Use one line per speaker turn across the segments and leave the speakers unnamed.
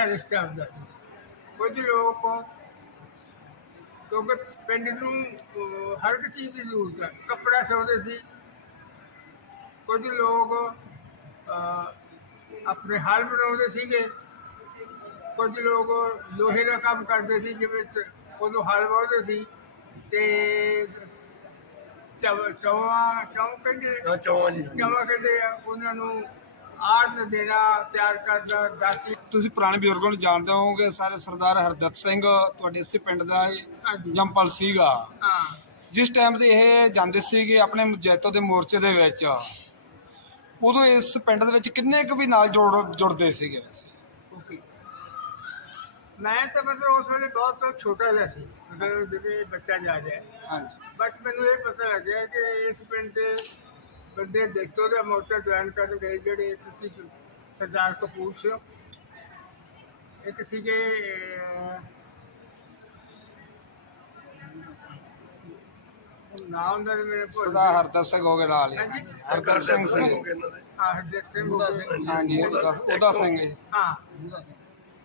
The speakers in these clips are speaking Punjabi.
ਅੱਛਾ ਰਿਸ਼ਤਾ ਹੁੰਦਾ ਸੀ ਕੁਝ ਲੋਕ ਕਿਉਂਕਿ ਪਿੰਡ ਨੂੰ ਹਰ ਇੱਕ ਚੀਜ਼ ਦੀ ਜ਼ਰੂਰਤ ਹੈ। ਕੱਪੜਾ ਸਿਉਂਦੇ ਸੀ। ਕੁਝ ਲੋਕ ਆਪਣੇ ਹਾਲ ਬਣਾਉਂਦੇ ਸੀਗੇ। ਕੁਝ ਲੋਕ ਲੋਹੇ ਦਾ ਕੰਮ ਕਰਦੇ ਸੀ ਜਿਵੇਂ ਉਦੋਂ ਹਲ ਵਾਹੁੰਦੇ ਸੀ ਤੇ ਚੌ ਚੌਆਂ ਚੌਂ ਕਹਿੰਦੇ
ਚੌਂ
ਕਹਿੰਦੇ ਆ ਉਹਨਾਂ ਨੂੰ ਆੜਨ ਦੇਣਾ ਤਿਆਰ ਕਰਨਾ ਦਾਤੀ।
ਤੁਸੀਂ ਪੁਰਾਣੇ ਬਜ਼ੁਰਗਾਂ ਨੂੰ ਜਾਣਦੇ ਹੋਵੋਗੇ ਸਾਰੇ ਸਰਦਾਰ ਹਰਦਤ ਸਿੰਘ ਤੁਹਾਡੇ ਇਸੇ ਪਿੰਡ ਦਾ ਜੰਪਲ ਸੀਗਾ।
ਹਾਂ।
ਜਿਸ ਟਾਈਮ ਤੇ ਇਹ ਜਾਂਦੇ ਸੀਗੇ ਆਪਣੇ ਜੈਤੋ ਦੇ ਮੋਰਚੇ ਦੇ ਵਿੱਚ ਉਦੋਂ ਇਸ ਪਿੰਡ ਦੇ ਵਿੱਚ ਕਿੰਨੇ ਕੁ ਵੀ ਨਾਲ ਜੁੜ ਜੁੜਦੇ ਸੀਗੇ
ਮੈਂ ਤਾਂ ਮਤਲਬ ਉਸ ਵੇਲੇ ਬਹੁਤ ਛੋਟਾ ਜਿਹਾ ਸੀ ਮਤਲਬ ਜਿਵੇਂ ਬੱਚਾ ਜਾ ਰਿਹਾ।
ਹਾਂਜੀ।
ਬਟ ਮੈਨੂੰ ਇਹ ਪਤਾ ਲੱਗਿਆ ਕਿ ਇਸ ਪਿੰਡ ਦੇ ਬੰਦੇ ਦੇਖੋ ਦਾ ਮੋਟਰ ਜੁਆਇਨ ਕਰਨ ਗਏ ਜਿਹੜੇ ਤੁਸੀਂ ਸਰਦਾਰ ਕਪੂਰ ਸਿੰਘ। ਇੱਕ ਸੀਗੇ ਨਾਮ ਦਾ ਮੇਰੇ
ਸਰਦਾਰ
ਗਿਆ।
ਹਰਦਤ ਸਿੰਘ ਹੋ ਗਏ ਨਾਲ ਹਰਦਤ ਸਿੰਘ
ਸਿੰਘ।
ਸੀ
ਹੋ ਗਏ ਇਹਨਾਂ ਦੇ।
ਹਾਂ ਹਰਦੇਵ ਸਿੰਘ ਹੋ ਗਏ।
ਹਾਂਜੀ ਉਹਦਾ ਸਿੰਘ।
ਹਾਂ।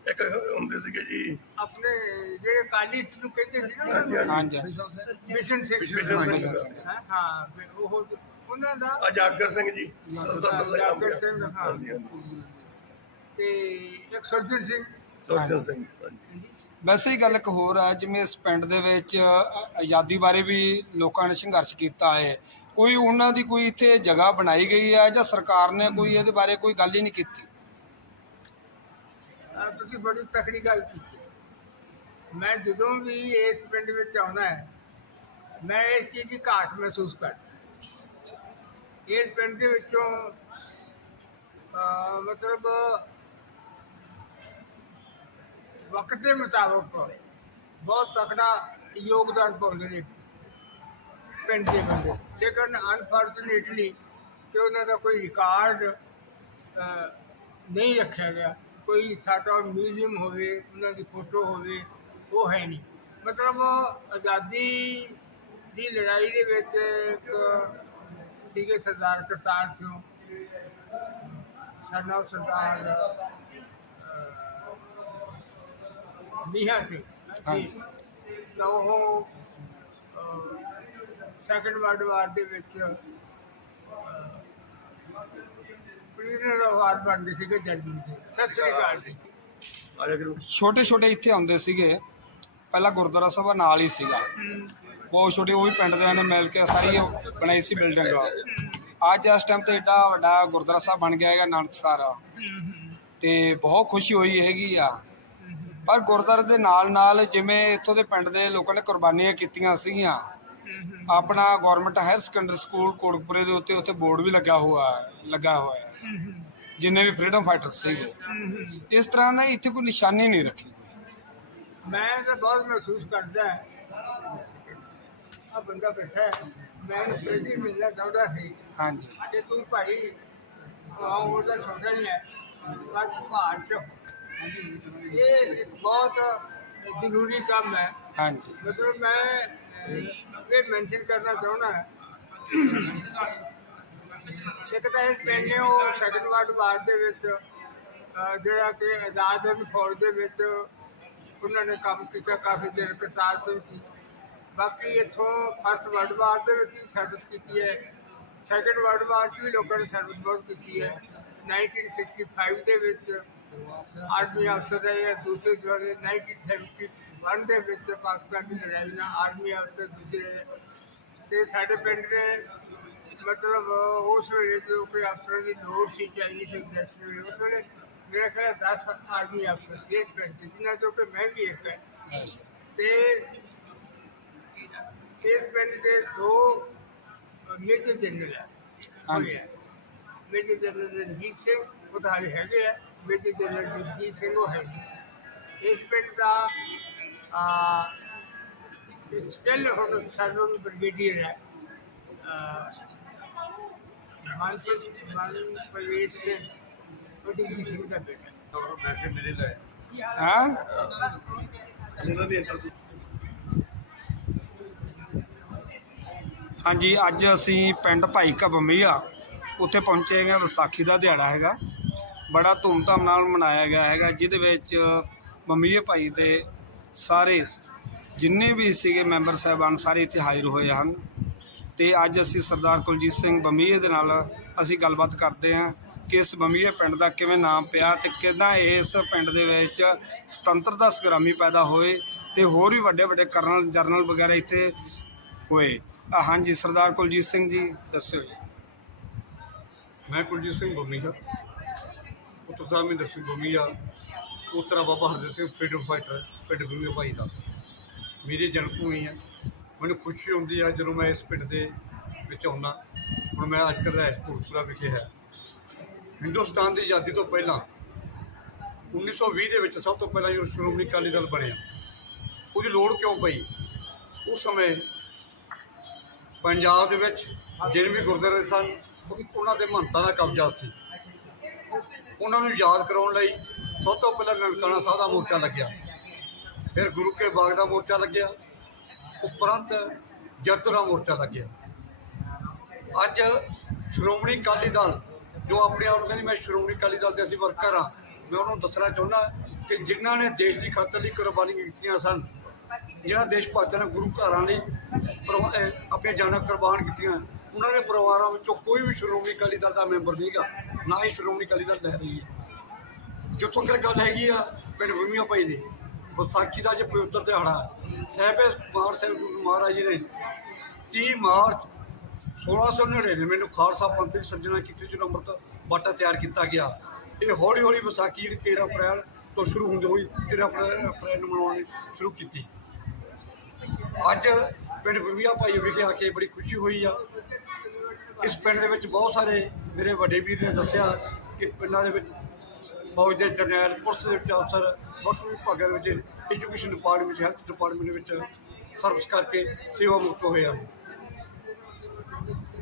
ਇੱਕ ਹੁੰਦੇ ਸੀਗੇ ਜੀ।
ਆਪਣੇ ਜਿਹੜੇ ਕਾਲੀ ਸੀ ਨੂੰ ਕਹਿੰਦੇ ਸੀ ਨਾ।
ਹਾਂਜੀ।
ਮਿਸ਼ਨ ਸਿੰਘ।
ਮਿਸ਼ਨ ਸਿੰਘ।
ਹਾਂ, ਹਾਂ ਉਹ ਉਹਨਾਂ ਦਾ
ਅਜਾਗਰ ਸਿੰਘ ਜੀ।
ਅਜਾਗਰ ਸਿੰਘ, ਹਾਂ।
ਹਾਂਜੀ ਹਾਂਜੀ।
ਤੇ ਇੱਕ ਸਰਜਨ ਸਿੰਘ।
ਸੁਰਜਨ ਸਿੰਘ ਹਾਂਜੀ।
ਵੈਸੇ ਹੀ ਗੱਲ ਇੱਕ ਹੋਰ ਹੈ ਜਿਵੇਂ ਇਸ ਪਿੰਡ ਦੇ ਵਿੱਚ ਆਜ਼ਾਦੀ ਬਾਰੇ ਵੀ ਲੋਕਾਂ ਨੇ ਸੰਘਰਸ਼ ਕੀਤਾ ਹੈ। ਕੋਈ ਉਹਨਾਂ ਦੀ ਕੋਈ ਇੱਥੇ ਜਗ੍ਹਾ ਬਣਾਈ ਗਈ ਹੈ ਜਾਂ ਸਰਕਾਰ ਨੇ ਕੋਈ ਇਹਦੇ ਬਾਰੇ ਕੋਈ ਗੱਲ ਹੀ ਨਹੀਂ ਕੀਤੀ?
ਤੁਸੀਂ ਬੜੀ ਤਕੜੀ ਗੱਲ ਕੀਤੀ। ਮੈਂ ਜਦੋਂ ਵੀ ਇਸ ਪਿੰਡ ਵਿੱਚ ਆਉਣਾ ਹੈ ਮੈਂ ਇਸ ਚੀਜ਼ ਦੀ ਘਾਟ ਮਹਿਸੂਸ ਕਰਦਾ। ਇਸ ਪਿੰਡ ਦੇ ਵਿੱਚੋਂ ਮਤਲਬ ਵਕਤ ਦੇ ਮੁਤਾਬਕ ਬਹੁਤ ਤਕੜਾ ਯੋਗਦਾਨ ਪਾਉਂਦੇ ਨੇ ਪਿੰਡ ਦੇ ਬੰਦੇ। ਲੇਕਿਨ ਅਨਫੋਰਚੂਨੇਟਲੀ ਕਿ ਉਹਨਾਂ ਦਾ ਕੋਈ ਰਿਕਾਰਡ ਨਹੀਂ ਰੱਖਿਆ ਗਿਆ। ਕੋਈ ਸਾਡਾ ਮਿਊਜ਼ੀਅਮ ਹੋਵੇ, ਉਹਨਾਂ ਦੀ ਫੋਟੋ ਹੋਵੇ, ਉਹ ਹੈ ਨਹੀਂ। ਮਤਲਬ ਆਜ਼ਾਦੀ ਦੀ ਲੜਾਈ ਦੇ ਵਿੱਚ ਇੱਕ ਸੀਗੇ ਸਰਦਾਰ ਕਰਤਾਰ ਸਿੰਘ। ਸਾਡਾ ਸਰਦਾਰ ਮੀਹਾ ਸਿੰਘ।
ਹਾਂਜੀ।
ਤਾਂ ਉਹ ਸੈਕੰਡ ਵਰਲਡ ਵਾਰ ਦੇ ਵਿੱਚ ਪ੍ਰੀਜ਼ਨਰ ਆਫ ਵਾਰ ਬਣਦੇ ਸੀਗੇ ਜਰਮਨੀ ਦੇ ਸਤਿ ਸ੍ਰੀ ਅਕਾਲ ਜੀ।
ਛੋਟੇ ਛੋਟੇ ਇੱਥੇ ਆਉਂਦੇ ਸੀਗੇ। ਪਹਿਲਾਂ ਗੁਰਦੁਆਰਾ ਸਾਹਿਬ ਨਾਲ ਹੀ ਸੀਗਾ। ਬਹੁਤ ਛੋਟੇ, ਉਹ ਵੀ ਪਿੰਡ ਦੇ ਨੇ ਮਿਲ ਕੇ ਸਾਰੀ ਉਹ ਬਣਾਈ ਸੀ ਬਿਲਡਿੰਗ ਅੱਜ ਇਸ ਟਾਈਮ ਤੇ ਏਡਾ ਵੱਡਾ ਗੁਰਦੁਆਰਾ ਸਾਹਿਬ ਬਣ ਗਿਆ ਹੈਗਾ ਨਾਨਕਸਰ ਤੇ ਬਹੁਤ ਖੁਸ਼ੀ ਹੋਈ ਹੈਗੀ ਆ। ਪਰ ਗੁਰਦੁਆਰੇ ਦੇ ਨਾਲ ਨਾਲ ਜਿਵੇਂ ਇੱਥੋਂ ਦੇ ਪਿੰਡ ਦੇ ਲੋਕਾਂ ਨੇ ਕੁਰਬਾਨੀਆਂ ਕੀਤੀਆਂ ਸੀਗੀਆਂ, ਆਪਣਾ ਗਵਰਨਮੈਂਟ ਹਾਇਰ ਸੈਕੰਡਰੀ ਸਕੂਲ ਕੋਟਕਪੁਰੇ ਦੇ ਉੱਤੇ ਉੱਤੇ ਬੋਰਡ ਵੀ ਲੱਗਾ ਹੋਇਆ ਲੱਗਾ ਹੋਇਆ ਹੈ। ਜਿੰਨੇ ਵੀ ਫਰੀडम ਫਾਈਟਰ ਸੀਗੇ। ਇਸ ਤਰ੍ਹਾਂ ਦਾ ਇੱਥੇ ਕੋਈ ਨਿਸ਼ਾਨੀ ਨਹੀਂ ਰੱਖੀ।
ਮੈਂ ਤਾਂ ਬਹੁਤ ਮਹਿਸੂਸ ਕਰਦਾ ਆ ਬੰਦਾ ਬੈਠਾ ਹੈ। ਮੈਂ ਇਹਨੂੰ ਸਪੈਸ਼ਲੀ ਮਿਲਣਾ ਚਾਹੁੰਦਾ ਸੀ।
ਹਾਂਜੀ।
ਕਿ ਤੂੰ ਭਾਈ ਆਹ ਉਹਦਾ ਛੋਟਾ ਹੀ ਹੈ। ਪਰ ਭਾਰ ਚ। ਇਹ ਇੱਕ ਬਹੁਤ ਜ਼ਰੂਰੀ ਕੰਮ ਹੈ।
ਹਾਂਜੀ।
ਮਤਲਬ ਮੈਂ ਅਹ, ਇਹ ਮੈਂਸ਼ਨ ਕਰਨਾ ਚਾਹੁੰਦਾ ਇੱਕ ਤਾਂ ਇਸ ਪਿੰਡ ਨੇ ਉਹ ਸੈਕੰਡ ਵਰਲਡ ਵਾਰ ਦੇ ਵਿੱਚ ਅਹ, ਜਿਹੜਾ ਕਿ ਆਜ਼ਾਦ ਹਿੰਦ ਫੌਜ ਦੇ ਵਿੱਚ ਉਹਨਾਂ ਨੇ ਕੰਮ ਕੀਤਾ ਕਾਫੀ ਦੇਰ ਕਰਤਾਰ ਸਿੰਘ ਸੀ। ਬਾਕੀ ਇੱਥੋਂ ਫਸਟ ਵਰਲਡ ਵਾਰ ਦੇ ਵਿੱਚ ਵੀ ਸਰਵਿਸ ਕੀਤੀ ਹੈ। ਸੈਕੰਡ ਵਰਲਡ ਵਾਰ 'ਚ ਵੀ ਲੋਕਾਂ ਨੇ ਸਰਵਿਸ ਬਹੁਤ ਕੀਤੀ ਹੈ। 1965 ਦੇ ਵਿੱਚ ਆਰਮੀ ਅਫਸਰ ਰਹੇ ਦੂਸਰੇ ਜਿਹੜੇ 1971 ਦੇ ਵਿੱਚ ਪਾਕਿਸਤਾਨ ਦੀ ਲੜਾਈ ਨਾਲ ਆਰਮੀ ਅਫਸਰ ਦੂਜੇ ਰਹੇ। ਤੇ ਸਾਡੇ ਪਿੰਡ ਨੇ ਮਤਲਬ ਉਸ ਵੇਲੇ ਜੋ ਕੋਈ ਅਫਸਰਾਂ ਦੀ ਲੋੜ ਸੀ ਚਾਹੀਦੀ ਸੀ ਵਿੱਚ ਉਸ ਵੇਲੇ ਮੇਰਾ ਖਿਆਲ 10 ਆਰਮੀ ਅਫਸਰ ਸੀ ਇਸ ਪਿੰਡ ਦੇ ਜਿਨ੍ਹਾਂ ਚੋਂ ਕਿ ਮੈਂ ਵੀ ਇੱਕ ਹੈ। ਤੇ ਪਿੰਡ ਦੇ ਦੋ ਮੇਜਰ ਜਨਰਲ ਹੈ।
ਹਾਂਜੀ।
ਮੇਜਰ ਜਨਰਲ ਰਣਜੀਤ ਸਿੰਘ ਹਾਲੇ ਹੈਗੇ ਆ। ਮੇਜਰ ਜਨਰਲ ਰਣਜੀਤ ਸਿੰਘ ਉਹ ਹੈ। ਇਸ ਪਿੰਡ ਦਾ ਆ ਸਟਿਲ ਹੁਣ ਸਾਨੂੰ ਬ੍ਰਿਗੇਡੀਅਰ ਹੈ। ਮਾਨਪ੍ਰੀਤ ਸਿੰਘ ਉਹਦੀ ਜੀ ਸਿੰਘ ਦਾ ਬੇਟਾ।
ਹਾਂ?
ਇਹਨਾਂ ਦੀ ਇੰਟਰਵਿਊ
ਹਾਂਜੀ, ਅੱਜ ਅਸੀਂ ਪਿੰਡ ਭਾਈ ਕਬਮੀਆ ਉੱਥੇ ਪਹੁੰਚੇ ਹਾਂ, ਵਿਸਾਖੀ ਦਾ ਦਿਹਾੜਾ ਹੈਗਾ। ਬੜਾ ਧੂਮਧਾਮ ਨਾਲ ਮਨਾਇਆ ਗਿਆ ਹੈਗਾ, ਜਿਹਦੇ ਵਿੱਚ ਬਮੀਏ ਭਾਈ ਦੇ ਸਾਰੇ ਜਿੰਨੇ ਵੀ ਸੀਗੇ ਮੈਂਬਰ ਸਾਹਿਬਾਨ ਸਾਰੇ ਇੱਥੇ ਹਾਜ਼ਰ ਹੋਏ ਹਨ। ਤੇ ਅੱਜ ਅਸੀਂ ਸਰਦਾਰ ਕੁਲਜੀਤ ਸਿੰਘ ਬੰਮੀਏ ਦੇ ਨਾਲ ਅਸੀਂ ਗੱਲਬਾਤ ਕਰਦੇ ਹਾਂ ਕਿ ਇਸ ਬੰਮੀਏ ਪਿੰਡ ਦਾ ਕਿਵੇਂ ਨਾਮ ਪਿਆ ਤੇ ਕਿੱਦਾਂ ਇਸ ਪਿੰਡ ਦੇ ਵਿੱਚ ਸੁਤੰਤਰਤਾ ਸੰਗਰਾਮੀ ਪੈਦਾ ਹੋਏ ਤੇ ਹੋਰ ਵੀ ਵੱਡੇ ਵੱਡੇ ਕਰਨਲ ਜਰਨਲ ਵਗੈਰਾ ਇੱਥੇ ਹੋਏ। ਹਾਂਜੀ, ਸਰਦਾਰ ਕੁਲਜੀਤ ਸਿੰਘ ਜੀ, ਦੱਸਿਓ ਜੀ।
ਮੈਂ ਕੁਲਜੀਤ ਸਿੰਘ ਬੰਮੀਆ। ਪੁੱਤਰ ਸਾਹਿਬ ਮਹਿੰਦਰ ਸਿੰਘ ਬੰਮੀਆ। ਉਤਰਾ ਬਾਬਾ ਹਰਦੇਵ ਸਿੰਘ ਫਰੀਡਮ ਫਾਈਟਰ ਪਿੰਡ ਬੰਮੀਆ ਭਾਈ ਦਾ। ਮੇਰੀ ਜਨਮ ਭੂਮੀ ਹੈ ਮੈਨੂੰ ਖੁਸ਼ੀ ਹੁੰਦੀ ਹੈ ਜਦੋਂ ਮੈਂ ਇਸ ਪਿੰਡ ਦੇ ਵਿੱਚ ਆਉਂਦਾ ਹੁਣ ਮੈਂ ਅੱਜ ਕੱਲ੍ਹ ਰਹਿਸ਼ ਕੋਟਪੁਰਾ ਵਿਖੇ ਹੈ। ਹਿੰਦੁਸਤਾਨ ਦੀ ਆਜ਼ਾਦੀ ਤੋਂ ਪਹਿਲਾਂ 1920 ਦੇ ਵਿੱਚ ਸਭ ਤੋਂ ਪਹਿਲਾਂ ਜੋ ਸ਼੍ਰੋਮਣੀ ਅਕਾਲੀ ਦਲ ਬਣਿਆ, ਉਹਦੀ ਲੋੜ ਕਿਉਂ ਪਈ? ਉਸ ਸਮੇਂ ਪੰਜਾਬ ਦੇ ਵਿੱਚ ਜਿਹੜੇ ਵੀ ਗੁਰਦੁਆਰੇ ਸਨ, ਉਹਨਾਂ ਦੇ ਮਹੰਤਾਂ ਦਾ ਕਬਜ਼ਾ ਸੀ। ਉਹਨਾਂ ਨੂੰ ਯਾਦ ਕਰਾਉਣ ਲਈ ਸਭ ਤੋਂ ਪਹਿਲਾਂ ਨਨਕਾਣਾ ਸਾਹਿਬ ਦਾ ਮੋਰਚਾ ਲੱਗਿਆ। ਫਿਰ ਗੁਰੂ ਕੇ ਬਾਗ ਦਾ ਮੋਰਚਾ ਲੱਗਿਆ। ਉਪਰੰਤ ਜਤਰਾ ਮੋਰਚਾ ਲੱਗਿਆ। ਅੱਜ ਸ਼੍ਰੋਮਣੀ ਅਕਾਲੀ ਦਲ, ਜੋ ਆਪਣੇ ਆਪ ਨੂੰ ਕਹਿੰਦੀ, ਮੈਂ ਸ਼੍ਰੋਮਣੀ ਅਕਾਲੀ ਦਲ ਦੇ ਅਸੀਂ ਵਰਕਰ ਹਾਂ, ਮੈਂ ਉਹਨੂੰ ਦੱਸਣਾ ਚਾਹੁੰਦਾ ਕਿ ਜਿਨ੍ਹਾਂ ਨੇ ਦੇਸ਼ ਦੀ ਖਾਤਰ ਲਈ ਕੁਰਬਾਨੀਆਂ ਕੀਤੀਆਂ ਸਨ ਜਿਹੜਾ ਦੇਸ਼ ਭਗਤਾਂ ਨੇ ਗੁਰੂ ਘਰਾਂ ਲਈ ਪਰਵਾ- ਆਪਣੀਆਂ ਜਾਨਾਂ ਕੁਰਬਾਨ ਕੀਤੀਆਂ ਉਹਨਾਂ ਦੇ ਪਰਿਵਾਰਾਂ ਵਿੱਚੋਂ ਕੋਈ ਵੀ ਸ਼੍ਰੋਮਣੀ ਅਕਾਲੀ ਦਲ ਦਾ ਮੈਂਬਰ ਨਹੀਂਗਾ, ਨਾ ਹੀ ਸ਼੍ਰੋਮਣੀ ਅਕਾਲੀ ਦਲ ਲੈ ਰਹੀ ਹੈ। ਜਿੱਥੋਂ ਤੱਕ ਗੱਲ ਹੈਗੀ ਆ, ਪਿੰਡ ਭੂਮੀਆ ਭਾਈ ਦੀ, ਵਿਸਾਖੀ ਦਾ ਜੇ ਪਵਿੱਤਰ ਦਿਹਾੜਾ ਸਹਿਬੇ ਕੁਮਾਰ ਸਿੰਘ ਮਹਾਰਾਜ ਜੀ ਨੇ 30 ਮਾਰਚ 1699 ਨੂੰ ਖਾਲਸਾ ਪੰਥ ਦੀ ਸਿਰਜਣਾ ਕੀਤੀ, ਜਦੋਂ ਅੰਮ੍ਰਿਤ ਬਾਟਾ ਤਿਆਰ ਕੀਤਾ ਗਿਆ। ਇਹ ਹੌਲੀ ਹੌਲੀ ਵਿਸਾਖੀ ਜਿਹੜੀ 13 ਅਪ੍ਰੈਲ ਤੋਂ ਸ਼ੁਰੂ ਹੁੰਦੇ ਹੋਈ 13 ਅਪ੍ਰੈਲ ਨੂੰ ਮਨਾਉਣੀ ਸ਼ੁਰੂ ਕੀਤੀ। ਅੱਜ ਪਿੰਡ ਬਿਮੀਆ ਭਾਈ ਵਿਖੇ ਆ ਕੇ ਬੜੀ ਖੁਸ਼ੀ ਹੋਈ ਆ। ਇਸ ਪਿੰਡ ਦੇ ਵਿੱਚ ਬਹੁਤ ਸਾਰੇ ਮੇਰੇ ਵੱਡੇ ਵੀਰ ਨੇ ਦੱਸਿਆ ਕਿ ਪਿੰਡਾਂ ਦੇ ਵਿੱਚ ਫੌਜ ਦੇ ਜਰਨੈਲ, ਪੁਲਿਸ ਦੇ ਵਿੱਚ ਅਫਸਰ, ਵੱਖ ਵਿਭਾਗਾਂ ਦੇ ਵਿੱਚ ਐਜੂਕੇਸ਼ਨ ਡਿਪਾਰਟਮੈਂਟ ਵਿੱਚ ਹੈਲਥ ਡਿਪਾਰਟਮੈਂਟ ਵਿੱਚ ਸਰਵਿਸ ਕਰਕੇ ਸੇਵਾ ਮੁਕਤ ਹੋਏ ਆ।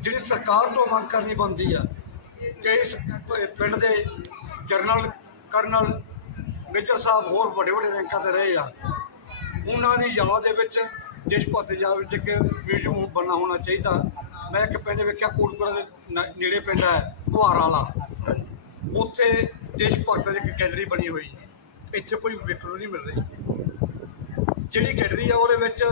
ਜਿਹੜੀ ਸਰਕਾਰ ਤੋਂ ਮੰਗ ਕਰਨੀ ਬਣਦੀ ਆ ਕਿ ਇਸ ਪਿੰਡ ਦੇ ਜਰਨਲ, ਕਰਨਲ ਮੇਜਰ ਸਾਹਿਬ ਹੋਰ ਵੱਡੇ ਵੱਡੇ ਰੈਂਕਾਂ ਤੇ ਰਹੇ ਆ। ਉਹਨਾਂ ਦੀ ਯਾਦ ਦੇ ਵਿੱਚ, ਦੇਸ਼ ਭਗਤ ਦੀ ਯਾਦ ਵਿੱਚ ਇੱਕ ਮਿਊਜ਼ੀਅਮ ਬਣਨਾ ਹੋਣਾ ਚਾਹੀਦਾ। ਮੈਂ ਇੱਕ ਪਿੰਡ ਵੇਖਿਆ, ਕੋਟਪੁਰਾ ਦੇ ਨੇੜੇ ਪਿੰਡ ਹੈ, ਕੁਹਾਰ ਵਾਲਾ। ਉੱਥੇ ਦੇਸ਼ ਭਗਤ ਦੀ ਇੱਕ ਗੈਲਰੀ ਬਣੀ ਹੋਈ। ਇੱਥੇ ਕੋਈ ਵੇਖਣ ਨੂੰ ਨਹੀਂ ਮਿਲ ਰਹੀ। ਜਿਹੜੀ ਗੈਲਰੀ ਆ, ਉਹਦੇ ਵਿੱਚ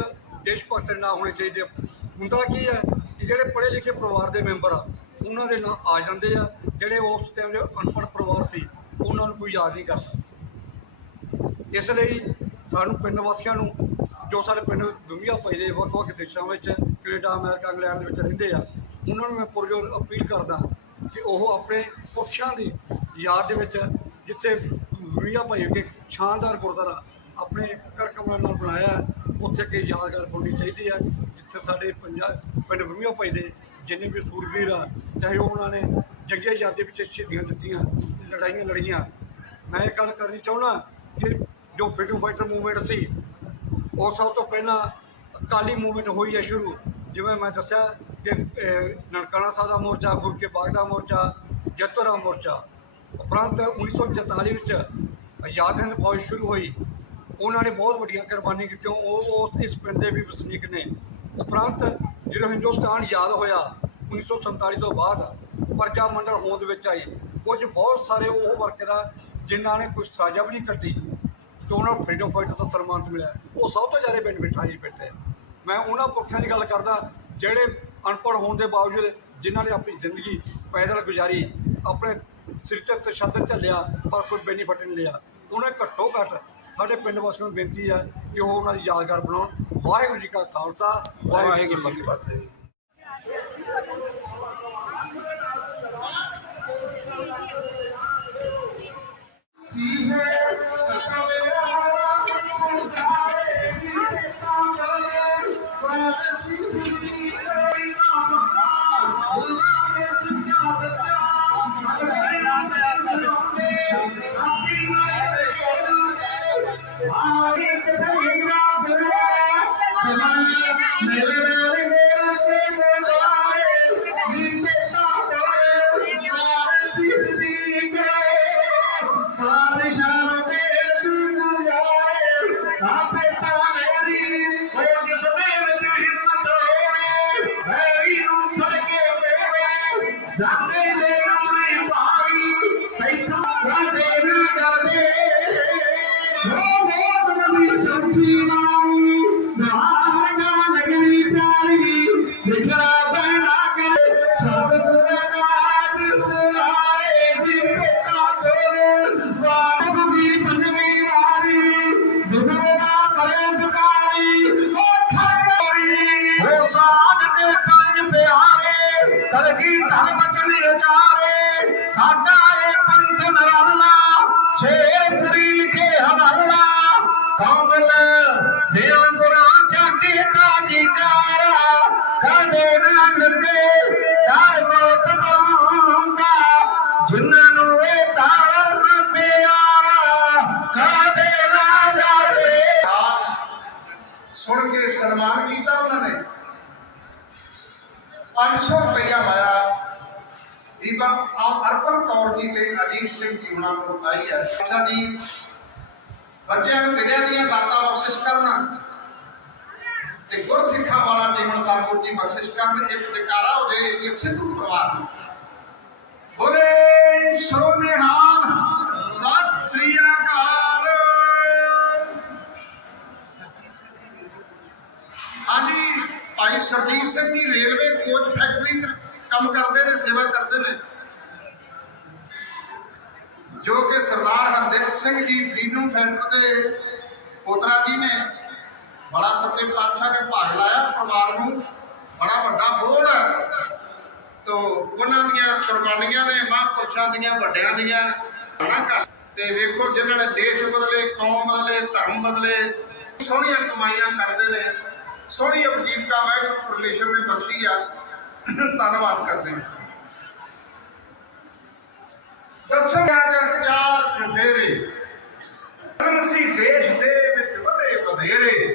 ਦੇਸ਼ ਭਗਤ ਦੇ ਨਾਂ ਹੋਣੇ ਚਾਹੀਦੇ ਹੁੰਦਾ ਕੀ ਹੈ ਕਿ ਜਿਹੜੇ ਪੜ੍ਹੇ ਲਿਖੇ ਪਰਿਵਾਰ ਦੇ ਮੈਂਬਰ ਆ, ਉਹਨਾਂ ਦੇ ਨਾਂ ਆ ਜਾਂਦੇ ਆ। ਜਿਹੜੇ ਉਸ ਟਾਈਮ ਦੇ ਅਨਪੜ੍ਹ ਪਰਿਵਾਰ ਸੀ, ਉਹਨਾਂ ਨੂੰ ਕੋਈ ਯਾਦ ਨਹੀਂ ਕਰਦਾ। ਇਸ ਲਈ ਸਾਨੂੰ ਪਿੰਡ ਵਾਸੀਆਂ ਨੂੰ, ਜੋ ਸਾਡੇ ਪਿੰਡ ਦੁਨੀਆ ਪਈ ਦੇ ਵੱਖ ਵੱਖ ਦੇਸ਼ਾਂ ਵਿੱਚ, ਕੈਨੇਡਾ, ਅਮਰੀਕਾ, ਇੰਗਲੈਂਡ ਵਿੱਚ ਰਹਿੰਦੇ ਆ, ਉਹਨਾਂ ਨੂੰ ਮੈਂ ਪੁਰਜੋਰ ਅਪੀਲ ਕਰਦਾ ਕਿ ਉਹ ਆਪਣੇ ਪੁਰਸ਼ਾਂ ਦੀ ਯਾਦ ਦੇ ਵਿੱਚ ਜਿੱਥੇ ਦੁਨੀਆ ਭਾਈ ਕੇ ਸ਼ਾਨਦਾਰ ਗੁਰਦੁਆਰਾ ਆਪਣੇ ਕਰ ਕਮਰਾਂ ਨਾਲ ਬਣਾਇਆ ਉੱਥੇ ਕਈ ਯਾਦਗਾਰ ਹੋਣੀ ਚਾਹੀਦੀ ਹੈ, ਜਿੱਥੇ ਸਾਡੇ ਪੰਜਾਬ ਪਿੰਡ ਦੁਨੀਆ ਭਾਈ ਦੇ ਜਿੰਨੇ ਵੀ ਸੂਰਬੀਰ ਆ, ਚਾਹੇ ਉਹਨਾਂ ਨੇ ਜੰਗੀ ਆਜ਼ਾਦੀ ਵਿੱਚ ਸ਼ਹੀਦੀਆਂ ਦਿੱਤੀਆਂ, ਲੜਾਈਆਂ ਲੜੀਆਂ, ਮੈਂ ਇਹ ਗੱਲ ਕਰਨੀ ਚਾਹੁੰਦਾ ਕਿ ਜੋ ਫਰੀਡਮ ਫਾਈਟਰ ਮੂਵਮੈਂਟ ਸੀ, ਉਹ ਸਭ ਤੋਂ ਪਹਿਲਾਂ ਅਕਾਲੀ ਮੂਵਮੈਂਟ ਹੋਈ ਹੈ ਸ਼ੁਰੂ। ਜਿਵੇਂ ਮੈਂ ਦੱਸਿਆ ਕਿ ਨਨਕਾਣਾ ਸਾਹਿਬ ਦਾ ਮੋਰਚਾ ਗੁਰੂ ਕੇ ਬਾਗ ਦਾ ਮੋਰਚਾ ਜਤਰਾ ਮੋਰਚਾ। ਉਪਰੰਤ 1944 ਵਿੱਚ ਆਜ਼ਾਦ ਹਿੰਦ ਫੌਜ ਸ਼ੁਰੂ ਹੋਈ। ਉਹਨਾਂ ਨੇ ਬਹੁਤ ਵੱਡੀਆਂ ਕੁਰਬਾਨੀ ਕੀਤੀ ਉਹ ਉਹ ਇਸ ਪਿੰਡ ਦੇ ਵੀ ਵਸਨੀਕ ਨੇ। ਉਪਰੰਤ ਜਦੋਂ ਹਿੰਦੁਸਤਾਨ ਯਾਦ ਹੋਇਆ 1947 ਤੋਂ ਬਾਅਦ ਪ੍ਰਜਾ ਮੰਡਲ ਹੋਂਦ ਵਿੱਚ ਆਈ। ਕੁਝ ਬਹੁਤ ਸਾਰੇ ਉਹ ਵਰਕਰਾਂ ਜਿਨ੍ਹਾਂ ਨੇ ਕੋਈ ਸਾਜ਼ਾ ਵੀ ਨਹੀਂ ਕੱਟੀ ਤੇ ਉਹਨਾਂ ਨੂੰ ਫਰੀਡਮ ਫਾਈਟਰ ਦਾ ਸਨਮਾਨ ਮਿਲਿਆ। ਉਹ ਸਭ ਤੋਂ ਜ਼ਿਆਦਾ ਬੈਨੀਫਿਟ ਆਈ ਬੈਠੇ। ਮੈਂ ਉਹਨਾਂ ਪੁਰਖਿਆਂ ਦੀ ਗੱਲ ਕਰਦਾ, ਜਿਹੜੇ ਅਨਪੜ੍ਹ ਹੋਣ ਦੇ ਬਾਵਜੂਦ ਜਿਨ੍ਹਾਂ ਨੇ ਆਪਣੀ ਜ਼ਿੰਦਗੀ ਪੈਦਲ ਗੁਜ਼ਾਰੀ, ਆਪਣੇ ਸਿਰ ਤੇ ਤਸ਼ੱਦਦ ਝੱਲਿਆ, ਪਰ ਕੋਈ ਬੈਨੀਫਿਟ ਨਹੀਂ ਲਿਆ। ਉਹਨੇ ਘੱਟੋ ਘੱਟ ਸਾਡੇ ਪਿੰਡ ਵਾਸੀਆਂ ਨੂੰ ਬੇਨਤੀ ਹੈ ਕਿ ਉਹ ਉਹਨਾਂ ਦੀ ਯਾਦਗਾਰ ਬਣਾਉਣ। ਵਾਹਿਗੁਰੂ ਜੀ ਕਾ ਖਾਲਸਾ, ਵਾਹਿਗੁਰੂ ਜੀ ਕੀ ਫਤਿਹ।
ਜਾਂਦੇ ਨੇ
Zealand. ਜੀਵਨ ਸਤਿਗੁਰੂ ਜੀ ਬਖਸ਼ਿਸ਼ ਕਰਨ ਇੱਕ ਜਕਾਰਾ ਹੋ ਜੇ ਇਹ ਸਿੱਧੂ ਪਰਿਵਾਰ ਨੂੰ। ਬੋਲੇ, ਸੋਨਿਹਾਲ, ਸਤਿ ਸ੍ਰੀ ਅਕਾਲ। ਹਾਂਜੀ, ਭਾਈ Sardeep Singh ji railway coach factory 'ਚ ਕੰਮ ਕਰਦੇ ਨੇ, ਸੇਵਾ ਕਰਦੇ ਨੇ। ਜੋ ਕਿ ਸਰਦਾਰ ਹਰਦੇਵ ਸਿੰਘ ਜੀ ਫਰੀਡਮ ਸੈਂਟਰ ਦੇ ਪੋਤਰਾ ਜੀ ਨੇ ਬੜਾ ਸੱਤੇ ਪਾਤਸ਼ਾਹ ਨੇ ਭਾਗ ਲਾਇਆ ਪਰਿਵਾਰ ਨੂੰ। ਬੜਾ ਵੱਡਾ ਬੋਝ ਹੈ। ਤੋਂ ਉਹਨਾਂ ਦੀਆਂ ਕੁਰਬਾਨੀਆਂ ਨੇ, ਮਹਾਂਪੁਰਸ਼ਾਂ ਦੀਆਂ, ਵੱਡਿਆਂ ਦੀਆਂ। ਨਾ ਕਰ। ਤੇ ਵੇਖੋ ਜਿਨ੍ਹਾਂ ਨੇ ਦੇਸ਼ ਬਦਲੇ, ਕੌਮ ਬਦਲੇ, ਧਰਮ ਬਦਲੇ, ਸੋਹਣੀਆਂ ਕਮਾਈਆਂ ਕਰਦੇ ਨੇ। ਸੋਹਣੀ ਉਪਜੀਵਕਾ ਵਾਹਿਗੁਰੂ ਪਰਮੇਸ਼ਰ ਨੇ ਬਖਸ਼ੀ ਆ। ਧੰਨਵਾਦ ਕਰਦੇ ਹਾਂ। ਦਸਮ ਚਾਰ ਚਵੇਰੇ ਪਰਮਸੀ ਦੇਸ਼ ਦੇ ਵਿੱਚ ਵਧੇ ਵਧੇਰੇ।